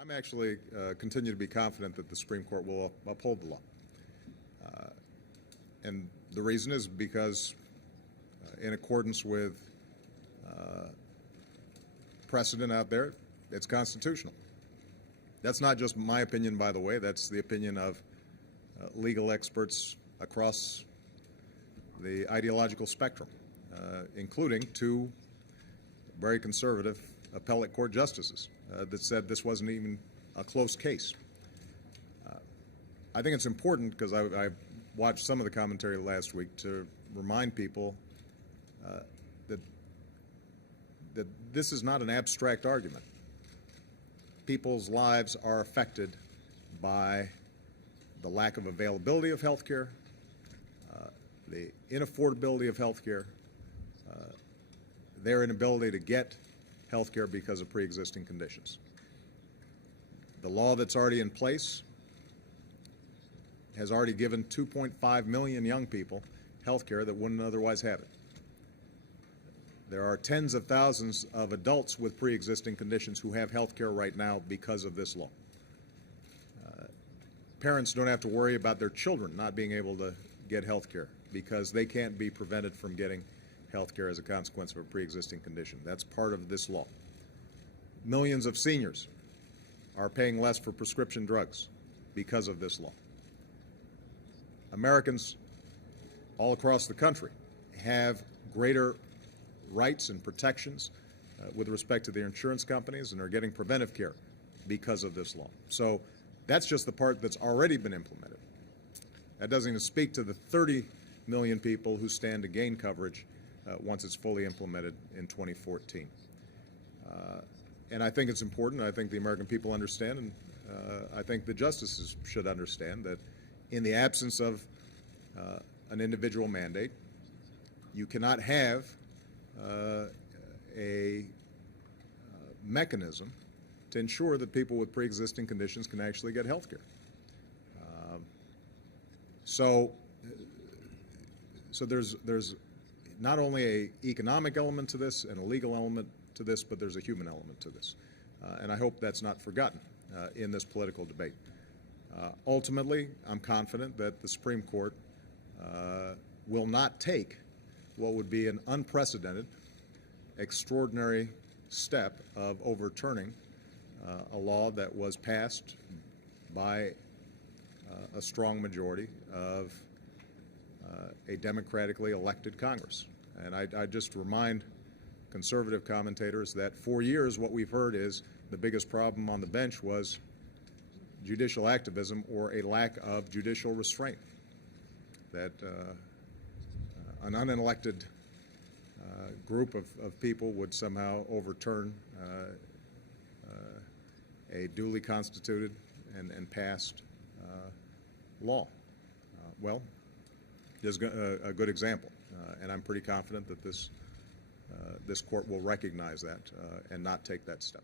I'm actually continue to be confident that the Supreme Court will uphold the law. And the reason is because in accordance with precedent out there, it's constitutional. That's not just my opinion, by the way. That's the opinion of legal experts across the ideological spectrum, including two very conservative appellate court justices that said this wasn't even a close case. I think it's important, because I watched some of the commentary last week, to remind people that this is not an abstract argument. People's lives are affected by the lack of availability of health care, the inaffordability of health care, their inability to get health care because of pre-existing conditions. The law that's already in place has already given 2.5 million young people health care that wouldn't otherwise have it. There are tens of thousands of adults with pre-existing conditions who have health care right now because of this law. Parents don't have to worry about their children not being able to get health care because they can't be prevented from getting health care as a consequence of a pre-existing condition. That's part of this law. Millions of seniors are paying less for prescription drugs because of this law. Americans all across the country have greater rights and protections with respect to their insurance companies and are getting preventive care because of this law. So that's just the part that's already been implemented. That doesn't even speak to the 30 million people who stand to gain coverage once it's fully implemented in 2014. And I think it's important. I think the American people understand, and I think the justices should understand that in the absence of an individual mandate, you cannot have a mechanism to ensure that people with pre-existing conditions can actually get health care. So there's not only an economic element to this and a legal element to this, but there's a human element to this. And I hope that's not forgotten in this political debate. Ultimately, I'm confident that the Supreme Court will not take what would be an unprecedented, extraordinary step of overturning a law that was passed by a strong majority of a democratically elected Congress. And I just remind conservative commentators that for years what we've heard is the biggest problem on the bench was judicial activism or a lack of judicial restraint, that an unelected group of people would somehow overturn a duly constituted and passed law. Well, there's a good example, and I'm pretty confident that this court will recognize that and not take that step.